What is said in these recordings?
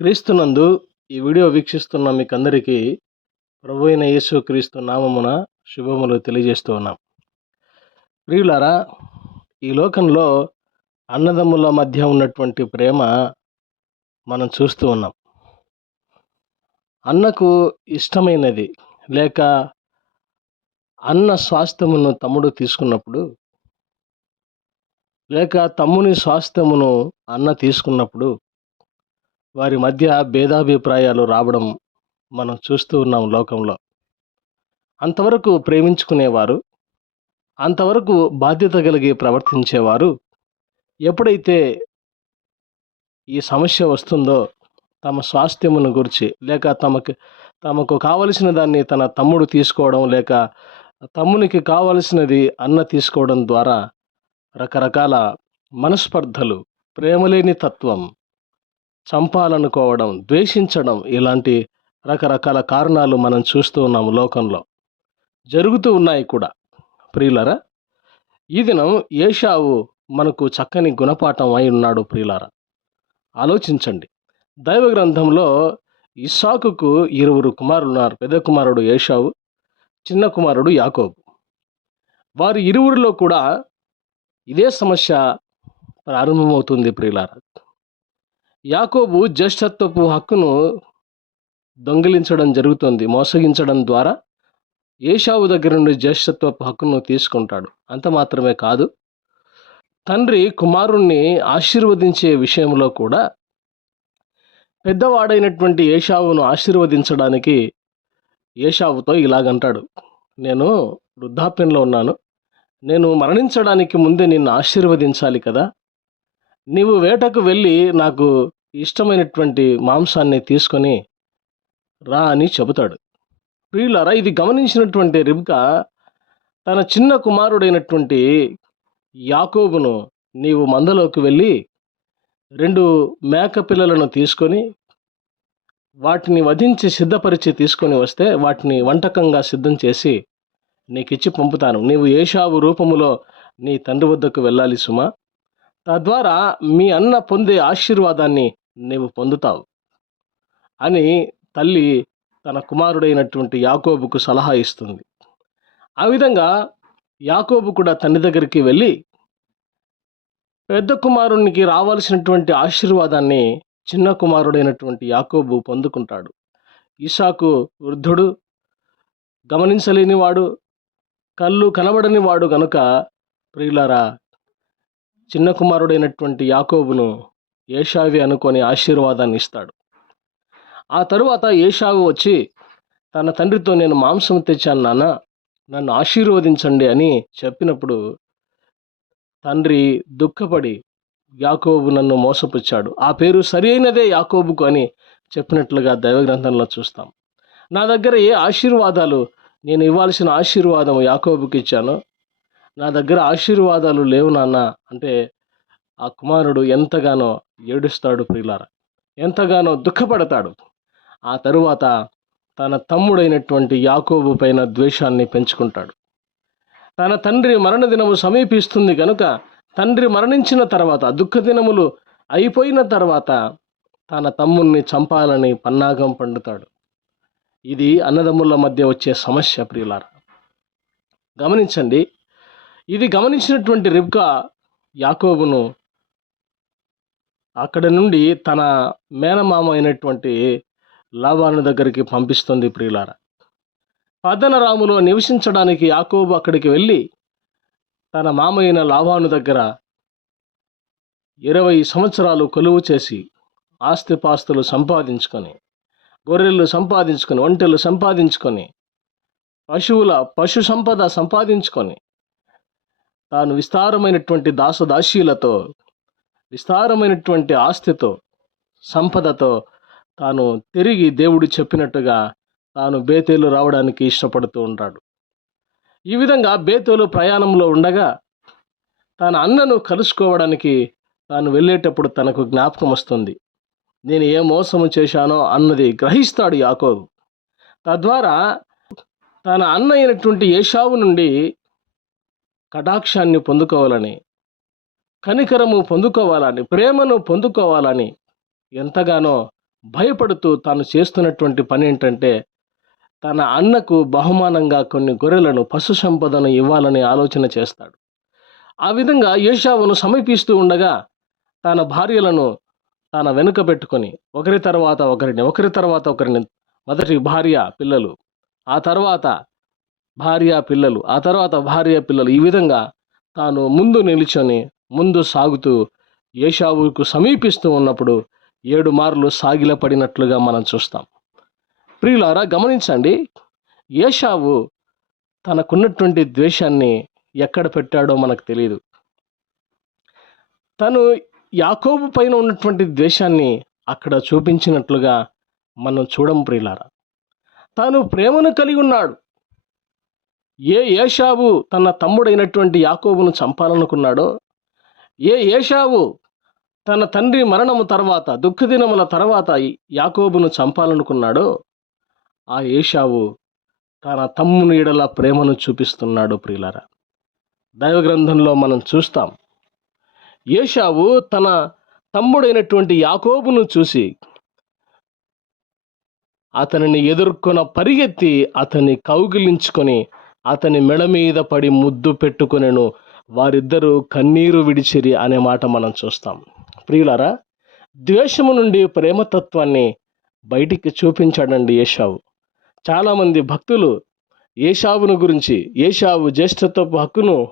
క్రీస్తునందు ఈ వీడియో వీక్షిస్తున్న మీకందరికీ ప్రభు అయిన యేసు క్రీస్తు నామమున శుభములు తెలియజేస్తూ ఉన్నాం. ప్రియులారా ఈ లోకంలో అన్నదమ్ముల మధ్య ఉన్నటువంటి ప్రేమ మనం చూస్తూ ఉన్నాం. అన్నకు ఇష్టమైనది లేక అన్న స్వాస్థ్యమును తమ్ముడు తీసుకున్నప్పుడు లేక తమ్ముని స్వాస్థ్యమును అన్న తీసుకున్నప్పుడు వారి మధ్య భేదాభిప్రాయాలు రావడం మనం చూస్తూ ఉన్నాం లోకంలో. అంతవరకు ప్రేమించుకునేవారు అంతవరకు బాధ్యత కలిగి ప్రవర్తించేవారు ఎప్పుడైతే ఈ సమస్య వస్తుందో తమ స్వాస్థ్యమును గురించి లేక తమకు తమకు కావలసిన దాన్ని తన తమ్ముడు తీసుకోవడం లేక తమ్మునికి కావలసినది అన్న తీసుకోవడం ద్వారా రకరకాల మనస్పర్ధలు ప్రేమలేని తత్వం చంపాలనుకోవడం ద్వేషించడం ఇలాంటి రకరకాల కారణాలు మనం చూస్తూ ఉన్నాము లోకంలో. జరుగుతూ ఉన్నాయి కూడా. ప్రియులరా ఈ దినం ఏషావు మనకు చక్కని గుణపాఠం అయి ఉన్నాడు ప్రియులారా. ఆలోచించండి. దైవ గ్రంథంలో ఇస్సాకుకు ఇరువురు కుమారులు ఉన్నారు. పెద్ద కుమారుడు ఏషావు చిన్న కుమారుడు యాకోబు. వారి ఇరువురిలో కూడా ఇదే సమస్య ప్రారంభమవుతుంది ప్రియులారా. యాకోబు జ్యేష్ఠత్వపు హక్కును దొంగిలించడం జరుగుతుంది. మోసగించడం ద్వారా ఏషావు దగ్గర నుండి జ్యేష్ఠత్వపు హక్కును తీసుకుంటాడు. అంత మాత్రమే కాదు తండ్రి కుమారుణ్ణి ఆశీర్వదించే విషయంలో కూడా పెద్దవాడైనటువంటి ఏషావును ఆశీర్వదించడానికి ఏషావుతో ఇలాగంటాడు. నేను వృద్ధాప్యంలో ఉన్నాను. నేను మరణించడానికి ముందే నిన్ను ఆశీర్వదించాలి కదా. నీవు వేటకు వెళ్ళి నాకు ఇష్టమైనటువంటి మాంసాన్ని తీసుకొని రా అని చెబుతాడు. ప్రియులారా ఇది గమనించినటువంటి రిబ్కా తన చిన్న కుమారుడైనటువంటి యాకోబును నీవు మందలోకి వెళ్ళి రెండు మేక పిల్లలను తీసుకొని వాటిని వధించి సిద్ధపరిచి తీసుకొని వస్తే వాటిని వంటకంగా సిద్ధం చేసి నీకిచ్చి పంపుతాను. నీవు ఏషావు రూపములో నీ తండ్రి వద్దకు వెళ్ళాలి సుమా. తద్వారా మీ అన్న పొందే ఆశీర్వాదాన్ని నీవు పొందుతావు. అని తల్లి తన కుమారుడైనటువంటి యాకోబుకు సలహా ఇస్తుంది. ఆ విధంగా యాకోబు కూడా తండ్రి దగ్గరికి వెళ్ళి పెద్ద కుమారునికి రావాల్సినటువంటి ఆశీర్వాదాన్ని చిన్న కుమారుడైనటువంటి యాకోబు పొందుకుంటాడు. ఇషాకు వృద్ధుడు గమనించలేని వాడు కళ్ళు కనబడని వాడు గనుక ప్రియులారా చిన్న కుమారుడైనటువంటి యాకోబును ఏషావి అనుకొని ఆశీర్వాదాన్ని ఇస్తాడు. ఆ తరువాత ఏషావు వచ్చి తన తండ్రితో నేను మాంసం తెచ్చాను నాన్న నన్ను ఆశీర్వదించండి అని చెప్పినప్పుడు తండ్రి దుఃఖపడి యాకోబు నన్ను మోసపుచ్చాడు. ఆ పేరు సరైనదే యాకోబుకు అని చెప్పినట్లుగా దైవ గ్రంథంలో చూస్తాం. నా దగ్గర ఏ ఆశీర్వాదాలు నేను ఇవ్వాల్సిన ఆశీర్వాదం యాకోబుకి ఇచ్చానో నా దగ్గర ఆశీర్వాదాలు లేవు నాన్న అంటే ఆ కుమారుడు ఎంతగానో ఏడుస్తాడు ప్రియులార. ఎంతగానో దుఃఖపడతాడు. ఆ తరువాత తన తమ్ముడైనటువంటి యాకోబు పైన ద్వేషాన్ని పెంచుకుంటాడు. తన తండ్రి మరణ దినము సమీపిస్తుంది కనుక తండ్రి మరణించిన తర్వాత దుఃఖ దినములు అయిపోయిన తర్వాత తన తమ్ముణ్ణి చంపాలని పన్నాగం పండుతాడు. ఇది అన్నదమ్ముల మధ్య వచ్చే సమస్య ప్రియులార. గమనించండి ఇది గమనించినటువంటి రిబ్కా యాకోబును అక్కడ నుండి తన మేనమామ అయినటువంటి లాభాను దగ్గరికి పంపిస్తుంది ప్రియులార. పద్దనరాములో నివసించడానికి యాకోబు అక్కడికి వెళ్ళి తన మామ అయిన లాభాను దగ్గర ఇరవై సంవత్సరాలు కొలువు చేసి ఆస్తిపాస్తులు సంపాదించుకొని గొర్రెలు సంపాదించుకొని ఒంటెలు సంపాదించుకొని పశువుల పశు సంపద సంపాదించుకొని తాను విస్తారమైనటువంటి దాసదాసీలతో విస్తారమైనటువంటి ఆస్తితో సంపదతో తాను తిరిగి దేవుడు చెప్పినట్టుగా తాను బేతేలు రావడానికి ఇష్టపడుతూ ఉంటాడు. ఈ విధంగా బేతేలు ప్రయాణంలో ఉండగా తన అన్నను కలుసుకోవడానికి తాను వెళ్ళేటప్పుడు తనకు జ్ఞాపకం వస్తుంది. నేను ఏ మోసము చేశానో అన్నది గ్రహిస్తాడు యాకోబు. తద్వారా తన అన్న అయినటువంటి ఏషావు నుండి కటాక్షాన్ని పొందుకోవాలని కనికరము పొందుకోవాలని ప్రేమను పొందుకోవాలని ఎంతగానో భయపడుతూ తాను చేస్తున్నటువంటి పని ఏంటంటే తన అన్నకు బహుమానంగా కొన్ని గొర్రెలను పశు సంపదను ఇవ్వాలని ఆలోచన చేస్తాడు. ఆ విధంగా ఏషావును సమీపిస్తూ ఉండగా తన భార్యలను తన వెనుక పెట్టుకొని ఒకరి తర్వాత ఒకరిని ఒకరి తర్వాత ఒకరిని మొదటి భార్య పిల్లలు ఆ తర్వాత భార్య పిల్లలు ఆ తర్వాత భార్య పిల్లలు ఈ విధంగా తాను ముందు నిలుచొని ముందు సాగుతూ ఏషావుకు సమీపిస్తూ ఉన్నప్పుడు ఏడు మార్లు సాగిలపడినట్లుగా మనం చూస్తాం. ప్రియులారా గమనించండి. ఏషావు తనకున్నటువంటి ద్వేషాన్ని ఎక్కడ పెట్టాడో మనకు తెలియదు తను యాకోబు పైన ఉన్నటువంటి ద్వేషాన్ని అక్కడ చూపించినట్లుగా మనం చూడం ప్రియులారా. తాను ప్రేమను కలిగి ఉన్నాడు. ఏ ఏషావు తన తమ్ముడైనటువంటి యాకోబును చంపాలనుకున్నాడో? ఏ ఏషావు తన తండ్రి మరణము తర్వాత దుఃఖదినముల తర్వాత యాకోబును చంపాలనుకున్నాడో? ఆ ఏషావు తన తమ్ముని ఎడల ప్రేమను చూపిస్తున్నాడు ప్రియులరా. దైవ గ్రంథంలో మనం చూస్తాం ఏషావు తన తమ్ముడైనటువంటి యాకోబును చూసి అతనిని ఎదుర్కొన పరిగెత్తి అతన్ని కౌగిలించుకొని అతని మెడ మీద పడి ముద్దు పెట్టుకునెను. వారిద్దరూ కన్నీరు విడిచిరి అనే మాట మనం చూస్తాం. ప్రియులారా ద్వేషము నుండి ప్రేమతత్వాన్ని బయటికి చూపించాడండి ఏషావు. చాలామంది భక్తులు ఏషావును గురించి ఏషావు జ్యేష్ఠత్వపు హక్కును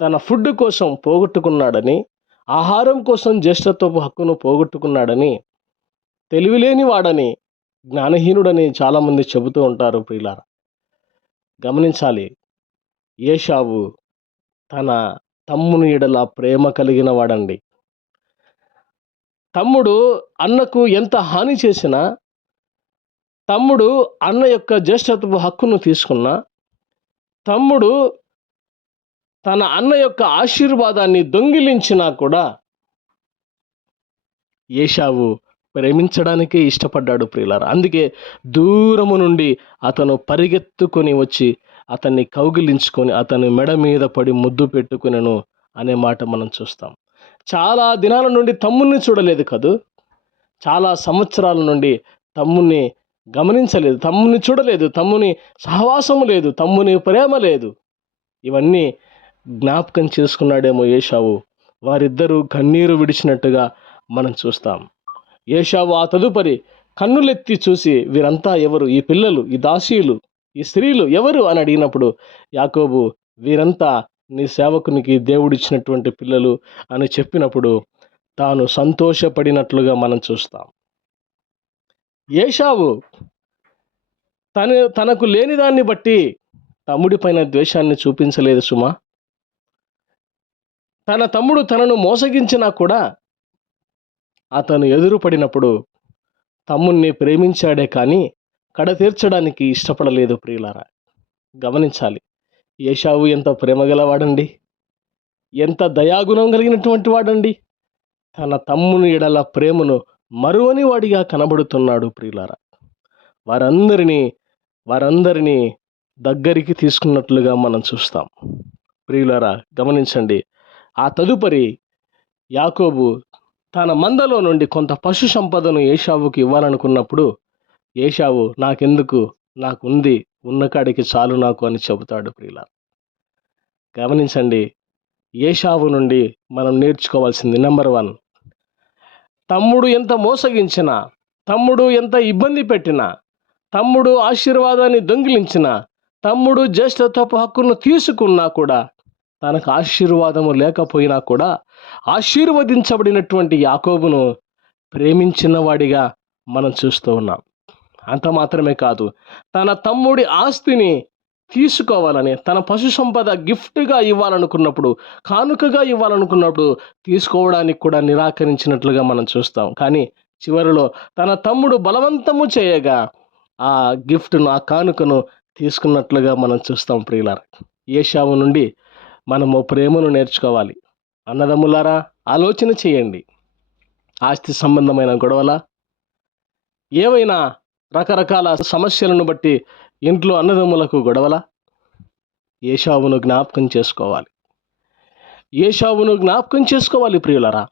తన ఫుడ్ కోసం పోగొట్టుకున్నాడని ఆహారం కోసం జ్యేష్ఠత్వపు హక్కును పోగొట్టుకున్నాడని తెలివిలేని వాడని జ్ఞానహీనుడని చాలామంది చెబుతూ ఉంటారు ప్రియులారా. గమనించాలి. ఏషావు తన తమ్ముని ఎడల ప్రేమ కలిగిన వాడండి తమ్ముడు అన్నకు ఎంత హాని చేసినా తమ్ముడు అన్న యొక్క జ్యేష్ఠత్వ హక్కును తీసుకున్నా తమ్ముడు తన అన్న యొక్క ఆశీర్వాదాన్ని దొంగిలించినా కూడా ఏషావు ప్రేమించడానికే ఇష్టపడ్డాడు ప్రియులారా. అందుకే దూరము నుండి అతను పరిగెత్తుకొని వచ్చి అతన్ని కౌగిలించుకొని అతని మెడ మీద పడి ముద్దు పెట్టుకునేను అనే మాట మనం చూస్తాం. చాలా దినాల నుండి తమ్ముణ్ణి చూడలేదు కదూ? చాలా సంవత్సరాల నుండి తమ్ముణ్ణి గమనించలేదు తమ్ముని చూడలేదు తమ్ముని సహవాసము లేదు తమ్ముని ప్రేమ లేదు. ఇవన్నీ జ్ఞాపకం చేసుకున్నాడేమో ఏషావు. వారిద్దరూ కన్నీరు విడిచినట్టుగా మనం చూస్తాం. ఏషావు ఆ తదుపరి కన్నులెత్తి చూసి వీరంతా ఎవరు? ఈ పిల్లలు ఈ దాసీలు ఈ స్త్రీలు ఎవరు? అని అడిగినప్పుడు యాకోబు వీరంతా నీ సేవకునికి దేవుడిచ్చినటువంటి పిల్లలు అని చెప్పినప్పుడు తాను సంతోషపడినట్లుగా మనం చూస్తాం. ఏషావు తన తనకు లేని దాన్ని బట్టి తమ్ముడి పైన ద్వేషాన్ని చూపించలేదు సుమా. తన తమ్ముడు తనను మోసగించినా కూడా అతను ఎదురుపడినప్పుడు తమ్ముణ్ణి ప్రేమించాడే కానీ కడ తీర్చడానికి ఇష్టపడలేదు ప్రియులారా. గమనించాలి ఏషావు ఎంత ప్రేమగలవాడండి ఎంత దయాగుణం కలిగినటువంటి వాడండి? తన తమ్ముని ఎడల ప్రేమను మరువని వాడిగా కనబడుతున్నాడు ప్రియులారా. వారందరినీ వారందరినీ దగ్గరికి తీసుకున్నట్లుగా మనం చూస్తాం. ప్రియులారా గమనించండి ఆ తదుపరి యాకోబు తన మందలో నుండి కొంత పశు సంపదను ఏషావుకి ఇవ్వాలనుకున్నప్పుడు ఏషావు నాకెందుకు? నాకుంది ఉన్న కాడికి చాలు నాకు అని చెబుతాడు ప్రియుల గమనించండి ఏషావు నుండి మనం నేర్చుకోవాల్సింది నెంబర్ వన్. తమ్ముడు ఎంత మోసగించినా తమ్ముడు ఎంత ఇబ్బంది పెట్టినా తమ్ముడు ఆశీర్వాదాన్ని దొంగిలించినా తమ్ముడు జ్యేష్ఠత్వపు హక్కును తీసుకున్నా కూడా తనకు ఆశీర్వాదము లేకపోయినా కూడా ఆశీర్వదించబడినటువంటి యాకోబును ప్రేమించిన వాడిగా మనం చూస్తూ ఉన్నాం. అంత మాత్రమే కాదు తన తమ్ముడి ఆస్తిని తీసుకోవాలని తన పశు సంపద గిఫ్ట్గా ఇవ్వాలనుకున్నప్పుడు కానుకగా ఇవ్వాలనుకున్నప్పుడు తీసుకోవడానికి కూడా నిరాకరించినట్లుగా మనం చూస్తాం. కానీ చివరిలో తన తమ్ముడు బలవంతము చేయగా ఆ గిఫ్ట్ను ఆ కానుకను తీసుకున్నట్లుగా మనం చూస్తాం ప్రియులార. ఏషావు నుండి మనము ప్రేమను నేర్చుకోవాలి. అన్నదమ్ములారా ఆలోచన చేయండి. ఆస్తి సంబంధమైన గొడవల? ఏవైనా రకరకాల సమస్యలను బట్టి ఇంట్లో అన్నదమ్ములకు గొడవల? ఏషావును జ్ఞాపకం చేసుకోవాలి. ఏషావును జ్ఞాపకం చేసుకోవాలి ప్రియులరా.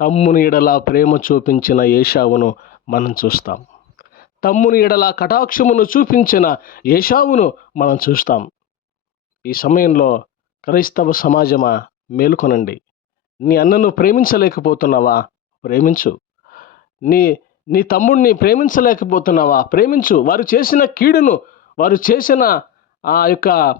తమ్ముని ఎడల ప్రేమ చూపించిన ఏషావును మనం చూస్తాం. తమ్ముని ఎడల కటాక్షమును చూపించిన ఏషావును మనం చూస్తాం. ఈ సమయంలో క్రైస్తవ సమాజమా? మేలుకొనండి. నీ అన్నను ప్రేమించలేకపోతున్నావా? ప్రేమించు. నీ నీ తమ్ముడిని ప్రేమించలేకపోతున్నావా? ప్రేమించు. వారు చేసిన కీడును వారు చేసిన ఆ యొక్క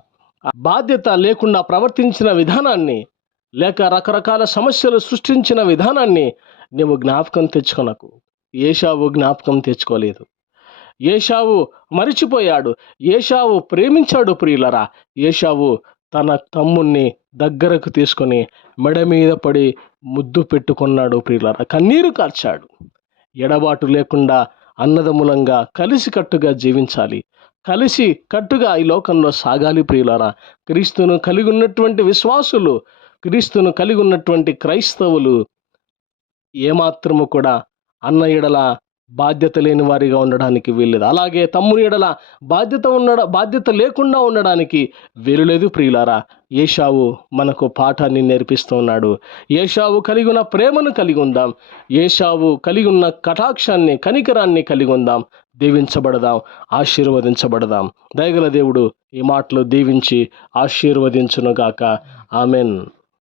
బాధ్యత లేకుండా ప్రవర్తించిన విధానాన్ని లేక రకరకాల సమస్యలు సృష్టించిన విధానాన్ని నువ్వు జ్ఞాపకం తెచ్చుకొనకు. ఏషావు జ్ఞాపకం తెచ్చుకోలేదు. ఏషావు మరిచిపోయాడు. ఏషావు ప్రేమించాడు ప్రియులరా. ఏషావు తన తమ్ముణ్ణి దగ్గరకు తీసుకొని మెడ మీద పడి ముద్దు పెట్టుకున్నాడు ప్రియులారా. కన్నీరు కార్చాడు. ఎడబాటు లేకుండా అన్నదములంగా కలిసికట్టుగా జీవించాలి. కలిసి కట్టుగా ఈ లోకంలో సాగాలి ప్రియులారా. క్రీస్తును కలిగి ఉన్నటువంటి విశ్వాసులు క్రీస్తును కలిగి ఉన్నటువంటి క్రైస్తవులు ఏమాత్రము కూడా అన్న ఎడల బాధ్యత లేని వారిగా ఉండడానికి వీల్లేదు. అలాగే తమ్ముని ఎడల బాధ్యత ఉండడ బాధ్యత లేకుండా ఉండడానికి వీలులేదు ప్రియులారా. ఏషావు మనకు పాఠాన్ని నేర్పిస్తూ ఉన్నాడు ఏషావు కలిగి ఉన్న ప్రేమను కలిగి ఉందాం. ఏషావు కలిగి ఉన్న కటాక్షాన్ని కనికరాన్ని కలిగి ఉందాం. దీవించబడదాం. ఆశీర్వదించబడదాం. దయగల దేవుడు ఈ మాటలు దీవించి ఆశీర్వదించునుగాక. ఆమెన్.